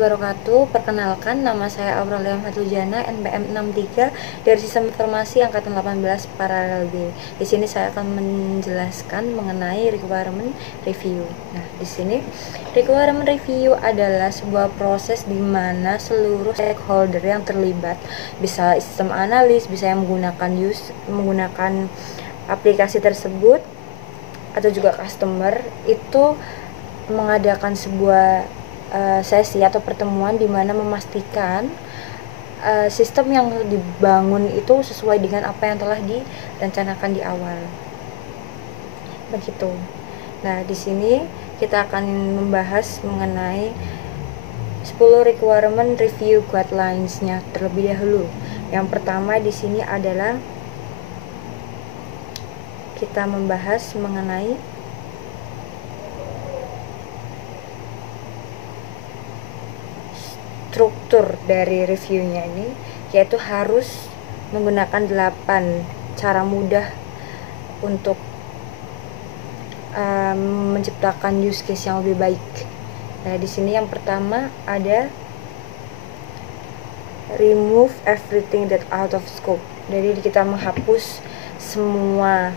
wabarakatuh. Perkenalkan, nama saya Aurelia Fatujana, NPM 63 dari Sistem Informasi Angkatan 18 Paralel B. Di sini saya akan menjelaskan mengenai requirement review. Nah, di sini requirement review adalah sebuah proses di mana seluruh stakeholder yang terlibat, bisa sistem analis, bisa yang menggunakan aplikasi tersebut atau juga customer, itu mengadakan sebuah sesi atau pertemuan di mana memastikan sistem yang dibangun itu sesuai dengan apa yang telah direncanakan di awal. Begitu. Nah, di sini kita akan membahas mengenai 10 requirement review guidelines-nya terlebih dahulu. Yang pertama di sini adalah kita membahas mengenai struktur dari reviewnya ini, yaitu harus menggunakan 8 cara mudah untuk menciptakan use case yang lebih baik. Nah, di sini yang pertama ada remove everything that out of scope. Jadi kita menghapus semua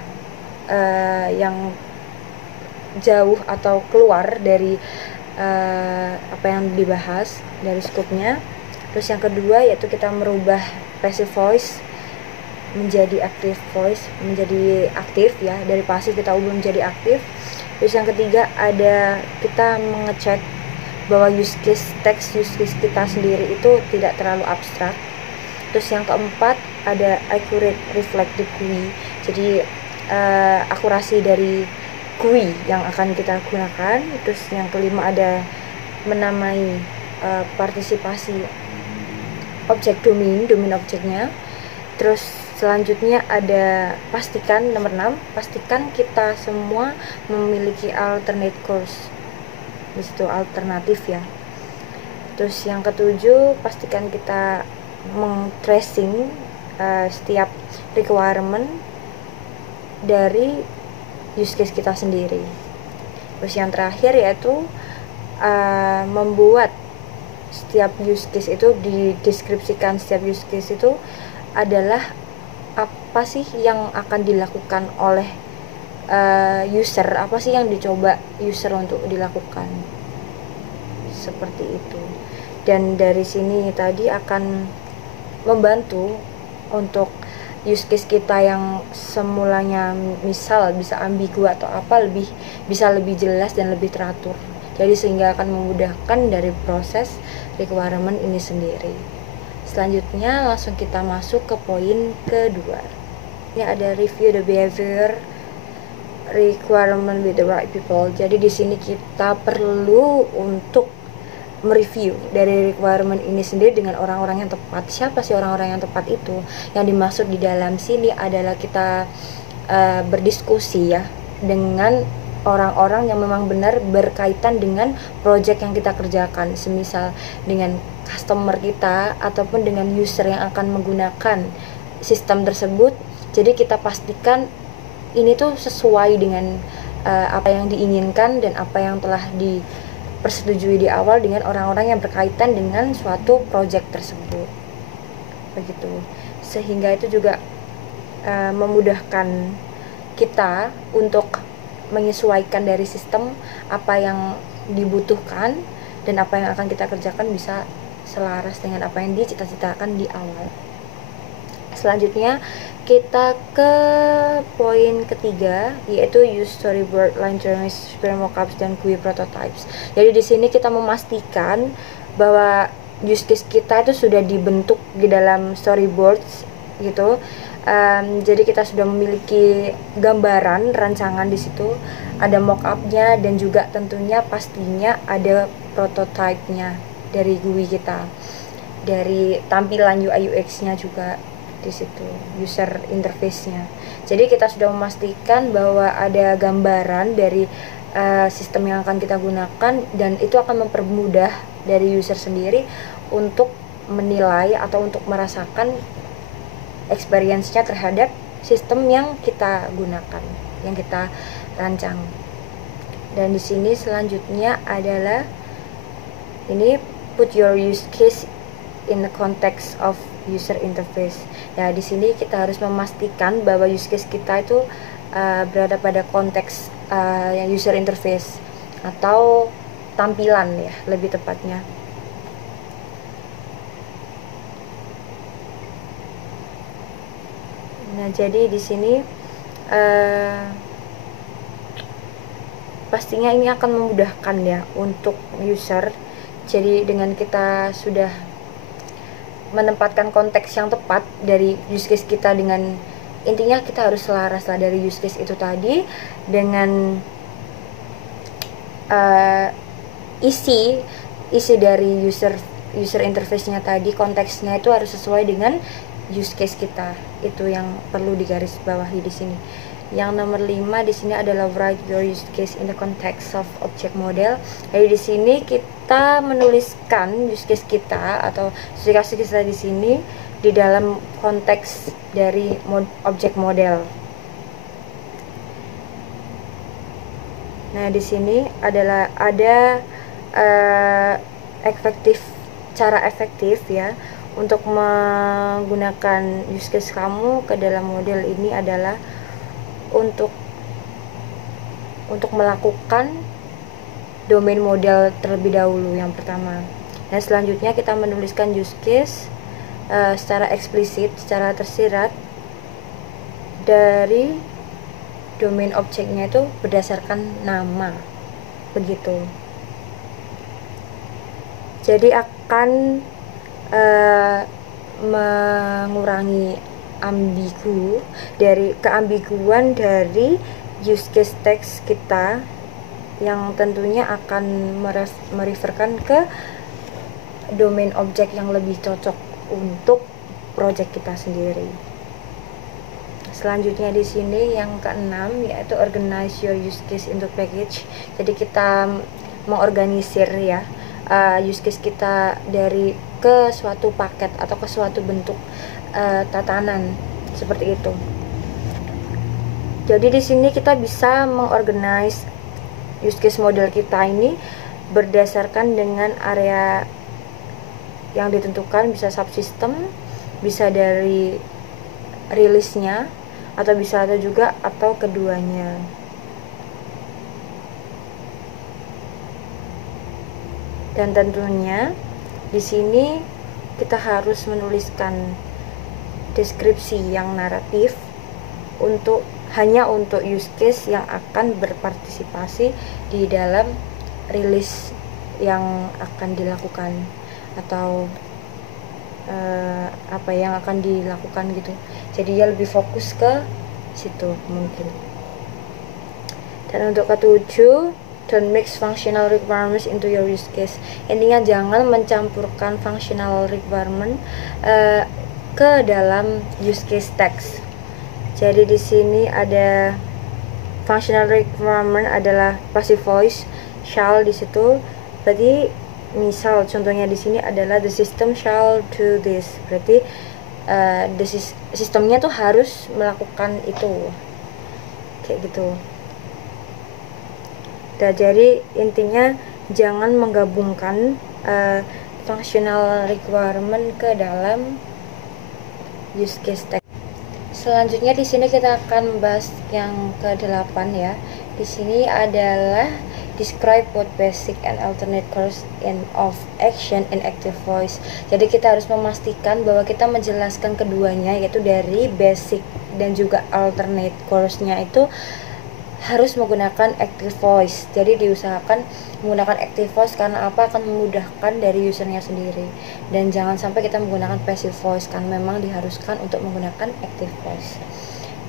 yang jauh atau keluar dari apa yang dibahas dari scope-nya. Terus yang kedua yaitu kita merubah passive voice menjadi active voice, menjadi aktif ya, dari pasif kita ubah menjadi aktif. Terus yang ketiga ada kita mengecek bahwa teks use case kita sendiri itu tidak terlalu abstrak. Terus yang keempat ada accurate reflective GUI, jadi akurasi dari GUI yang akan kita gunakan. Terus yang kelima ada menamai partisipasi objek domain objeknya. Terus selanjutnya ada pastikan, nomor 6, pastikan kita semua memiliki alternate course. Di situ alternatif ya. Terus yang ketujuh, pastikan kita tracing setiap requirement dari use case kita sendiri. Terus yang terakhir yaitu membuat setiap use case itu, dideskripsikan setiap use case itu adalah apa sih yang akan dilakukan oleh user, apa sih yang dicoba user untuk dilakukan, seperti itu. Dan dari sini tadi akan membantu untuk use case kita yang semulanya misal bisa ambigu atau apa, bisa lebih jelas dan lebih teratur. Jadi sehingga akan memudahkan dari proses requirement ini sendiri. Selanjutnya langsung kita masuk ke poin kedua. Ini ada review the behavior requirement with the right people. Jadi di sini kita perlu untuk mereview dari requirement ini sendiri dengan orang-orang yang tepat. Siapa sih orang-orang yang tepat itu? Yang dimaksud di dalam sini adalah kita berdiskusi ya dengan orang-orang yang memang benar berkaitan dengan project yang kita kerjakan, semisal dengan customer kita ataupun dengan user yang akan menggunakan sistem tersebut. Jadi kita pastikan ini tuh sesuai dengan apa yang diinginkan dan apa yang telah dipersetujui di awal dengan orang-orang yang berkaitan dengan suatu project tersebut. Begitu. Sehingga itu juga memudahkan kita untuk menyesuaikan dari sistem apa yang dibutuhkan dan apa yang akan kita kerjakan bisa selaras dengan apa yang dicita-citakan di awal. Selanjutnya kita ke poin ketiga, yaitu use storyboard, line drawings, spiral mockups, dan GUI prototypes. Jadi di sini kita memastikan bahwa use case kita itu sudah dibentuk di dalam storyboards gitu. Jadi kita sudah memiliki gambaran rancangan di situ, ada mockupnya dan juga tentunya pastinya ada prototype-nya dari GUI kita, dari tampilan UI UX-nya juga di situ, user interface-nya. Jadi kita sudah memastikan bahwa ada gambaran dari sistem yang akan kita gunakan, dan itu akan mempermudah dari user sendiri untuk menilai atau untuk merasakan experience-nya terhadap sistem yang kita gunakan, yang kita rancang. Dan di sini selanjutnya adalah ini put your use case in the context of user interface. Ya, di sini kita harus memastikan bahwa use case kita itu berada pada konteks user interface atau tampilan ya, lebih tepatnya. Nah, jadi di sini pastinya ini akan memudahkan ya untuk user. Jadi dengan kita sudah menempatkan konteks yang tepat dari use case kita, dengan intinya kita harus selaras lah dari use case itu tadi dengan isi dari user interface-nya tadi, konteksnya itu harus sesuai dengan use case kita. Itu yang perlu digarisbawahi di sini. Yang nomor 5 di sini adalah write your use case in the context of object model. Jadi di sini kita menuliskan use case kita atau use case kita di sini di dalam konteks dari object model. Nah, di sini adalah ada cara efektif ya untuk menggunakan use case kamu ke dalam model ini adalah untuk melakukan domain model terlebih dahulu yang pertama. Dan selanjutnya kita menuliskan use case secara eksplisit, secara tersirat dari domain objeknya itu berdasarkan nama, begitu. Jadi akan mengurangi keambiguan dari use case text kita yang tentunya akan mereferkan ke domain objek yang lebih cocok untuk project kita sendiri. Selanjutnya di sini yang keenam yaitu organize your use case into package. Jadi kita mengorganisir ya use case kita ke suatu paket atau ke suatu bentuk tatanan seperti itu. Jadi di sini kita bisa mengorganize use case model kita ini berdasarkan dengan area yang ditentukan, bisa subsystem, bisa dari rilisnya, atau keduanya. Dan tentunya di sini kita harus menuliskan deskripsi yang naratif hanya untuk use case yang akan berpartisipasi di dalam rilis yang akan dilakukan atau yang akan dilakukan gitu. Jadi dia lebih fokus ke situ mungkin. Dan untuk ketujuh, don't mix functional requirements into your use case. Intinya jangan mencampurkan functional requirement ke dalam use case text. Jadi di sini ada functional requirement adalah passive voice, shall di situ. Berarti misal contohnya di sini adalah the system shall do this. Berarti sistemnya tuh harus melakukan itu. Kayak gitu. Nah, jadi intinya jangan menggabungkan functional requirement ke dalam use case text. Selanjutnya di sini kita akan membahas yang ke-8 ya. Di sini adalah describe both basic and alternate course of action in active voice. Jadi kita harus memastikan bahwa kita menjelaskan keduanya, yaitu dari basic dan juga alternate course-nya itu harus menggunakan active voice. Jadi diusahakan menggunakan active voice karena apa? Akan memudahkan dari usernya sendiri. Dan jangan sampai kita menggunakan passive voice karena memang diharuskan untuk menggunakan active voice.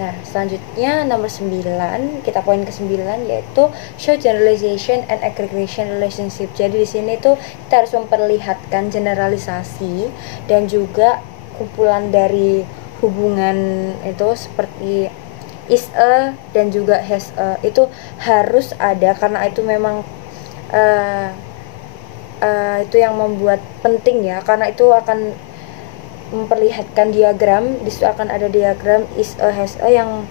Nah, selanjutnya nomor 9, kita poin ke-9 yaitu show generalization and aggregation relationship. Jadi di sini tuh kita harus memperlihatkan generalisasi dan juga kumpulan dari hubungan itu seperti is a dan juga has a, itu harus ada karena itu memang itu yang membuat penting ya, karena itu akan memperlihatkan diagram. Di situ akan ada diagram is a, has a yang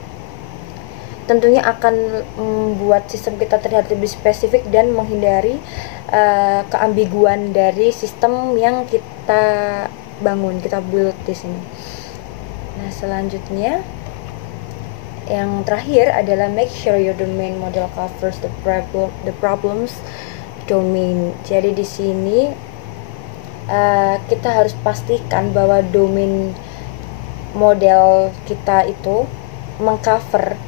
tentunya akan membuat sistem kita terlihat lebih spesifik dan menghindari keambiguan dari sistem yang kita bangun, kita build di sini. Nah, selanjutnya yang terakhir adalah make sure your domain model covers the problems domain. Jadi di sini kita harus pastikan bahwa domain model kita itu mengcover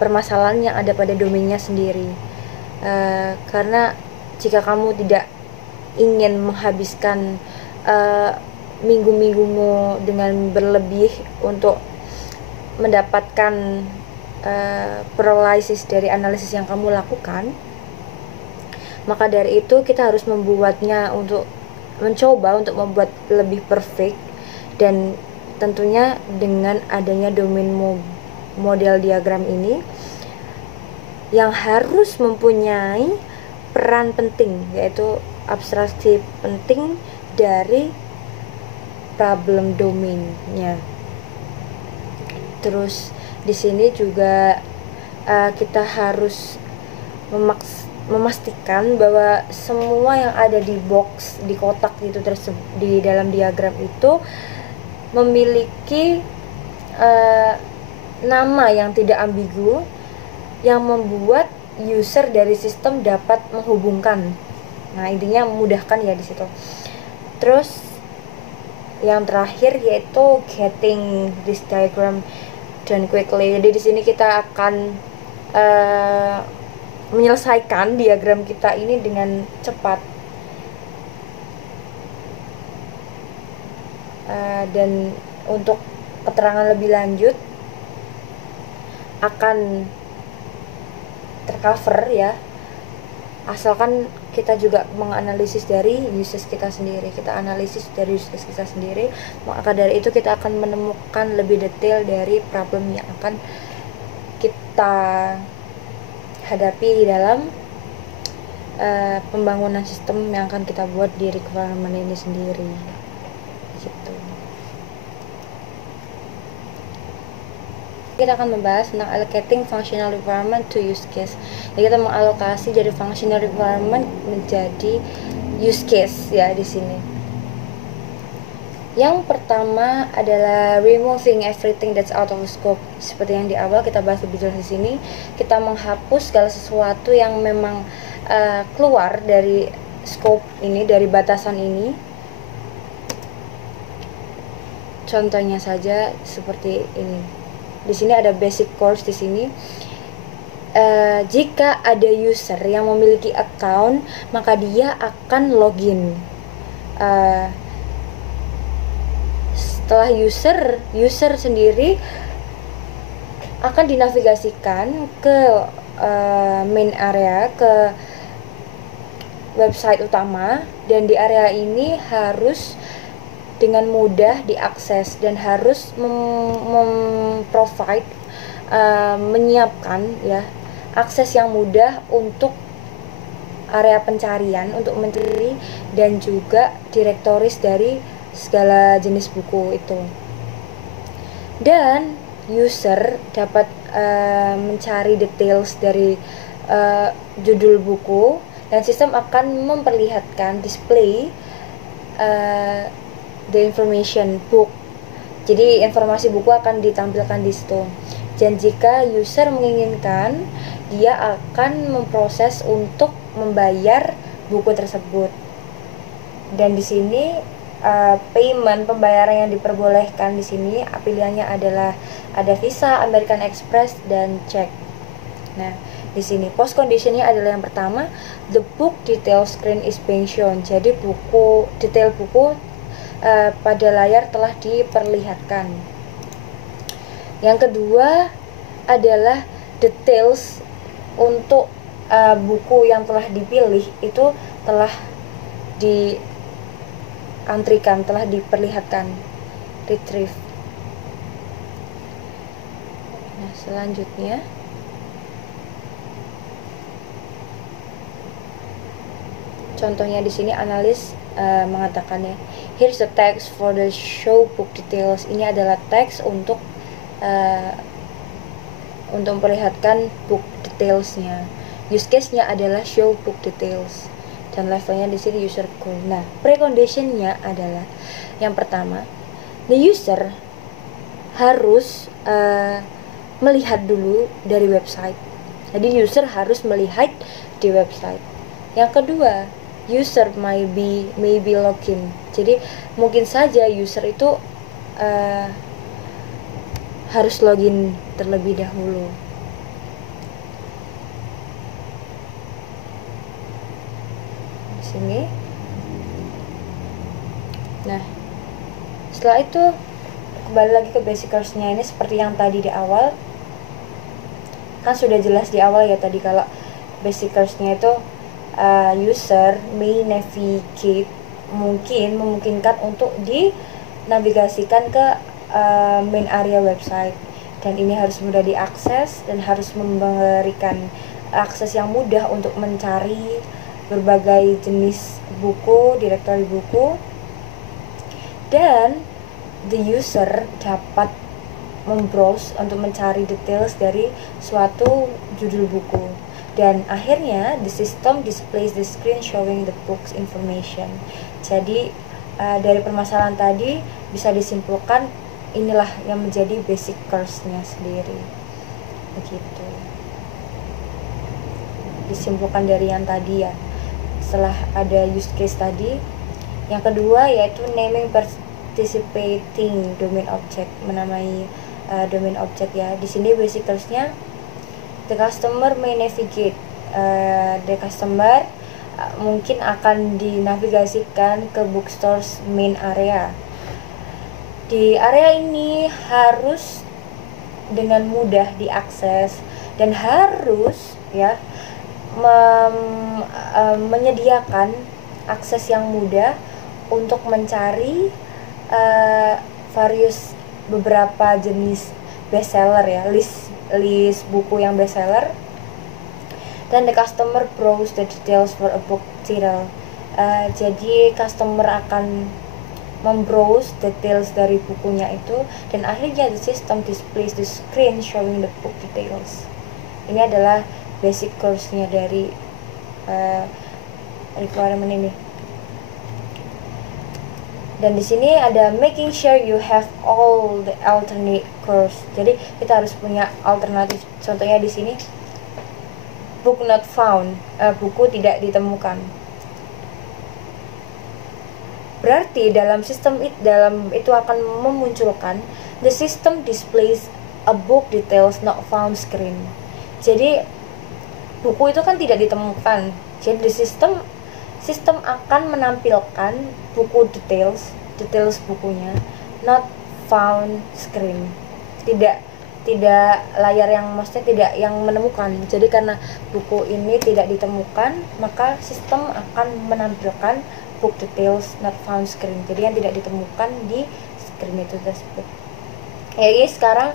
permasalahan yang ada pada domainnya sendiri. Karena jika kamu tidak ingin menghabiskan minggu-minggumu dengan berlebih untuk mendapatkan paralysis dari analisis yang kamu lakukan, maka dari itu kita harus membuatnya mencoba untuk membuat lebih perfect, dan tentunya dengan adanya domain model diagram ini yang harus mempunyai peran penting, yaitu abstraksi penting dari problem domainnya. Terus di sini juga kita harus memastikan bahwa semua yang ada di box, di kotak itu di dalam diagram itu memiliki nama yang tidak ambigu yang membuat user dari sistem dapat menghubungkan. Nah, intinya memudahkan ya di situ. Terus yang terakhir yaitu getting this diagram done quickly. Jadi di sini kita akan menyelesaikan diagram kita ini dengan cepat. Dan untuk keterangan lebih lanjut akan tercover ya, asalkan kita juga menganalisis dari uses kita sendiri. Kita analisis dari uses kita sendiri, maka dari itu kita akan menemukan lebih detail dari problem yang akan kita hadapi dalam pembangunan sistem yang akan kita buat di requirement ini sendiri gitu. Kita akan membahas tentang allocating functional requirement to use case. Jadi kita mengalokasi dari functional requirement menjadi use case ya di sini. Yang pertama adalah removing everything that's out of scope. Seperti yang di awal kita bahas lebih jelas di sini, kita menghapus segala sesuatu yang memang keluar dari scope ini, dari batasan ini. Contohnya saja seperti ini. Di sini ada basic course di sini. Jika ada user yang memiliki account, maka dia akan login. Setelah user sendiri akan dinavigasikan ke main area, ke website utama, dan di area ini harus dengan mudah diakses dan harus memprovide menyiapkan ya akses yang mudah untuk area pencarian, untuk mencari dan juga direktoris dari segala jenis buku itu. Dan user dapat mencari details dari judul buku, dan sistem akan memperlihatkan display the information book. Jadi informasi buku akan ditampilkan di situ. Dan jika user menginginkan, dia akan memproses untuk membayar buku tersebut. Dan di sini payment, pembayaran yang diperbolehkan di sini pilihannya adalah ada Visa, American Express, dan cek. Nah, di sini post conditionnya adalah yang pertama, the book detail screen is being shown. Jadi detail buku pada layar telah diperlihatkan. Yang kedua adalah details untuk buku yang telah dipilih itu telah diantrikan, telah diperlihatkan, retrieve. Nah, selanjutnya contohnya di sini analis mengatakannya, here's the text for the show book details. Ini adalah teks untuk memperlihatkan book detailsnya. Use case-nya adalah show book details. dan levelnya di sini user goal. Nah, preconditionnya adalah yang pertama, the user harus melihat dulu dari website. Jadi user harus melihat di website. Yang kedua, user maybe login. Jadi mungkin saja user itu harus login terlebih dahulu. Di sini. Nah, setelah itu kembali lagi ke basicers-nya. Ini seperti yang tadi di awal. Kan sudah jelas di awal ya tadi kalau basicers-nya itu user may navigate, mungkin memungkinkan untuk dinavigasikan ke main area website, dan ini harus mudah diakses dan harus memberikan akses yang mudah untuk mencari berbagai jenis buku, direktori buku, dan the user dapat membrowse untuk mencari details dari suatu judul buku. Dan akhirnya the system displays the screen showing the book's information. Jadi dari permasalahan tadi bisa disimpulkan inilah yang menjadi basic course-nya sendiri. Begitu. Disimpulkan dari yang tadi ya. Setelah ada use case tadi, yang kedua yaitu naming participating domain object, menamai domain object ya. Di sini basic course-nya the customer may navigate, the customer mungkin akan dinavigasikan ke bookstores main area. Di area ini harus dengan mudah diakses dan harus ya menyediakan akses yang mudah untuk mencari various beberapa jenis bestseller ya, list buku yang bestseller. Dan the customer browse the details for a book title. Jadi customer akan membrowse details dari bukunya itu, dan akhirnya the system displays the screen showing the book details. Ini adalah basic course-nya dari requirement ini. Dan di sini ada making sure you have all the alternate course. Jadi kita harus punya alternatif. Contohnya di sini book not found, buku tidak ditemukan. Berarti dalam sistem itu akan memunculkan the system displays a book details not found screen. Jadi buku itu kan tidak ditemukan. Jadi sistem akan menampilkan buku details bukunya not found screen, tidak layar yang maksudnya tidak yang menemukan. Jadi karena buku ini tidak ditemukan, maka sistem akan menampilkan book details not found screen, jadi yang tidak ditemukan di screen itu tersebut. Jadi sekarang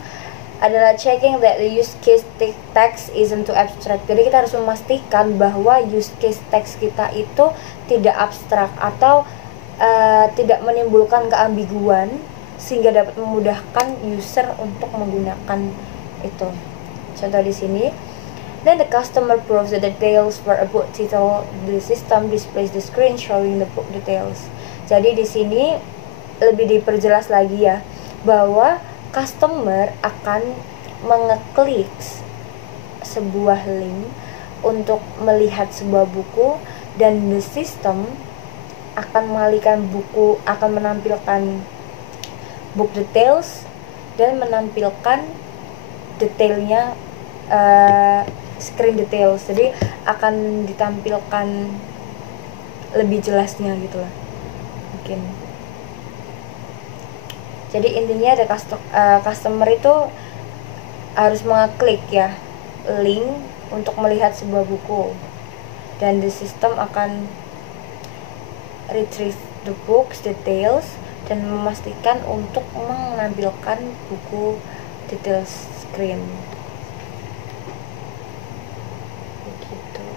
adalah checking that the use case text isn't too abstract. Jadi kita harus memastikan bahwa use case text kita itu tidak abstrak atau tidak menimbulkan keambiguan sehingga dapat memudahkan user untuk menggunakan itu. Contoh di sini, then the customer browse the details for a book title, the system displays the screen showing the book details. Jadi di sini lebih diperjelas lagi ya, bahwa customer akan mengeklik sebuah link untuk melihat sebuah buku, dan the system akan menampilkan book details dan menampilkan detailnya, screen details. Jadi akan ditampilkan lebih jelasnya gitu lah mungkin. Jadi intinya ada customer itu harus mengeklik ya link untuk melihat sebuah buku, dan the system akan retrieve the books details dan memastikan untuk menampilkan buku details screen. Begitu.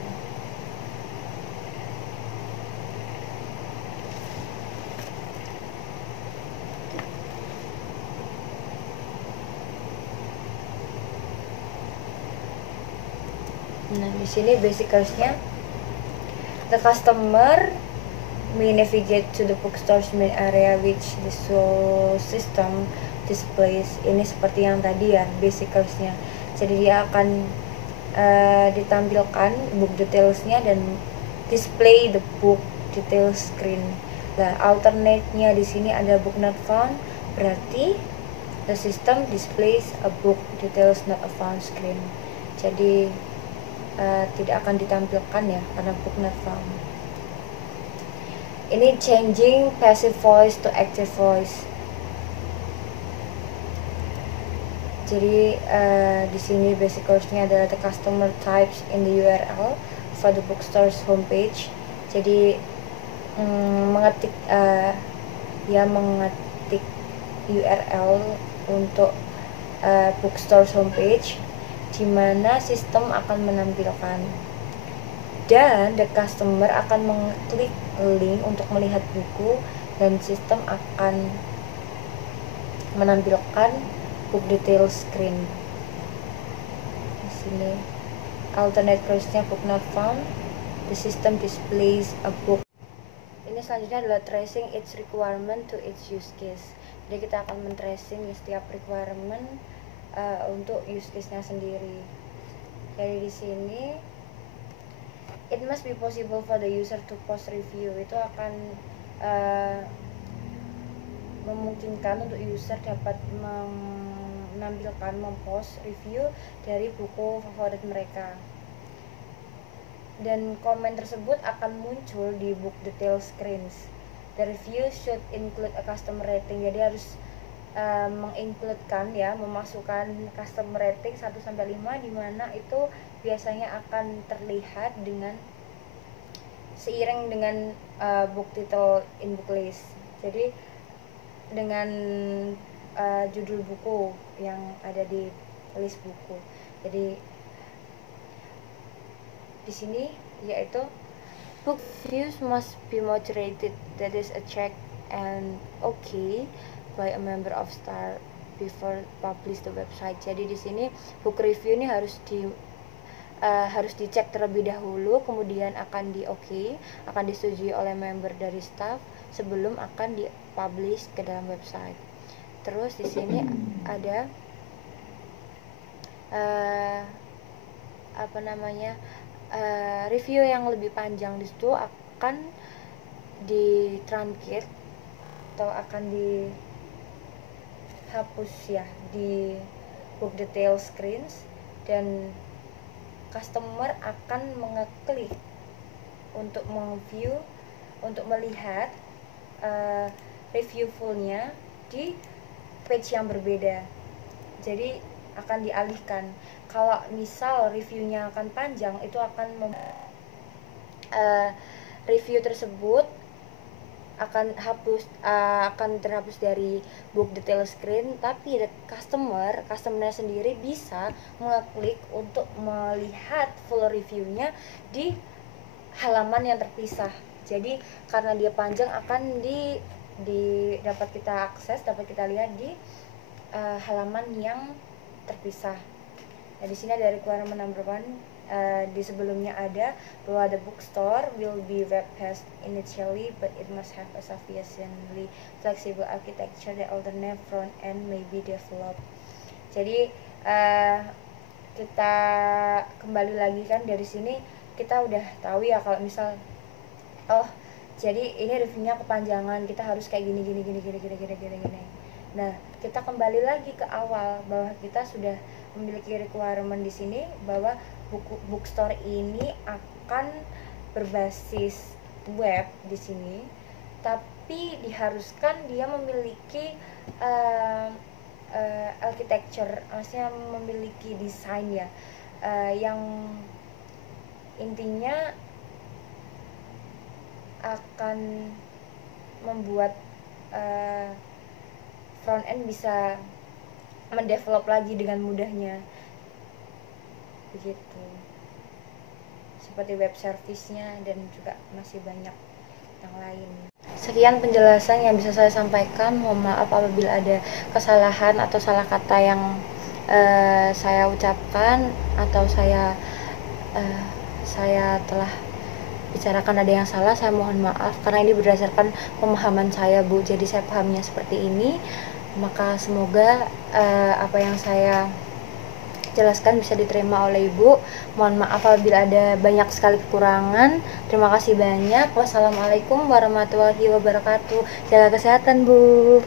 Nah, di sini basic course-nya The customer may navigate to the bookstore's main area which the system displays. Ini seperti yang tadi ya, basicalsnya. Jadi dia akan ditampilkan book detailsnya dan display the book details screen. Nah, alternate-nya di sini ada book not found, berarti the system displays a book details not found screen. Jadi tidak akan ditampilkan ya karena book not found. Ini changing passive voice to active voice. Jadi di sini basic course-nya adalah the customer types in the URL for the bookstore's homepage. Jadi mengetik mengetik URL untuk bookstore's homepage, di mana sistem akan menampilkan, dan the customer akan mengklik link untuk melihat buku dan sistem akan menampilkan book detail screen. Di sini alternate course-nya book not found, the system displays a book. Ini selanjutnya adalah tracing its requirement to its use case. Jadi kita akan men-tracing setiap requirement untuk use case-nya sendiri. Jadi di sini it must be possible for the user to post review. Itu akan memungkinkan untuk user dapat menampilkan, mempost review dari buku favorit mereka. Dan komen tersebut akan muncul di book detail screens. The review should include a customer rating. Jadi harus mengincludekan ya, memasukkan customer rating 1-5, di mana itu biasanya akan terlihat dengan seiring dengan book title in book list. Jadi dengan judul buku yang ada di list buku. Jadi di sini yaitu book reviews must be moderated, that is a check and okay by a member of staff before publish the website. Jadi di sini book review ini harus dicek terlebih dahulu, kemudian akan akan disetujui oleh member dari staff sebelum akan dipublish ke dalam website. Terus di sini ada review yang lebih panjang. Di situ akan ditranslate atau akan dihapus ya di book detail screens, dan customer akan mengeklik untuk meng-view, untuk melihat review fullnya di page yang berbeda. Jadi akan dialihkan. Kalau misal reviewnya akan panjang, itu akan review tersebut akan terhapus dari book detail screen, tapi customer sendiri bisa mengeklik untuk melihat full reviewnya di halaman yang terpisah. Jadi karena dia panjang akan dapat kita akses, dapat kita lihat di halaman yang terpisah. Nah, di sini ada requirement number 1. Di sebelumnya ada bahwa the bookstore will be web-based initially, but it must have a sufficiently flexible architecture that alternate front end may be developed. Jadi kita kembali lagi kan, dari sini kita udah tahu ya kalau misal jadi ini reviewnya kepanjangan, kita harus kayak gini. Nah, kita kembali lagi ke awal bahwa kita sudah memiliki requirement di sini bahwa bookstore ini akan berbasis web di sini, tapi diharuskan dia memiliki architecture, maksudnya memiliki desain ya, yang intinya akan membuat front end bisa mendevelop lagi dengan mudahnya, begitu, seperti web service-nya dan juga masih banyak yang lain. Sekian penjelasan yang bisa saya sampaikan. Mohon maaf apabila ada kesalahan atau salah kata yang saya ucapkan atau saya telah bicarakan ada yang salah, saya mohon maaf karena ini berdasarkan pemahaman saya, Bu. Jadi saya pahamnya seperti ini. Maka semoga apa yang saya jelaskan bisa diterima oleh Ibu. Mohon maaf apabila ada banyak sekali kekurangan. Terima kasih banyak. Wassalamualaikum warahmatullahi wabarakatuh. Jaga kesehatan, Bu.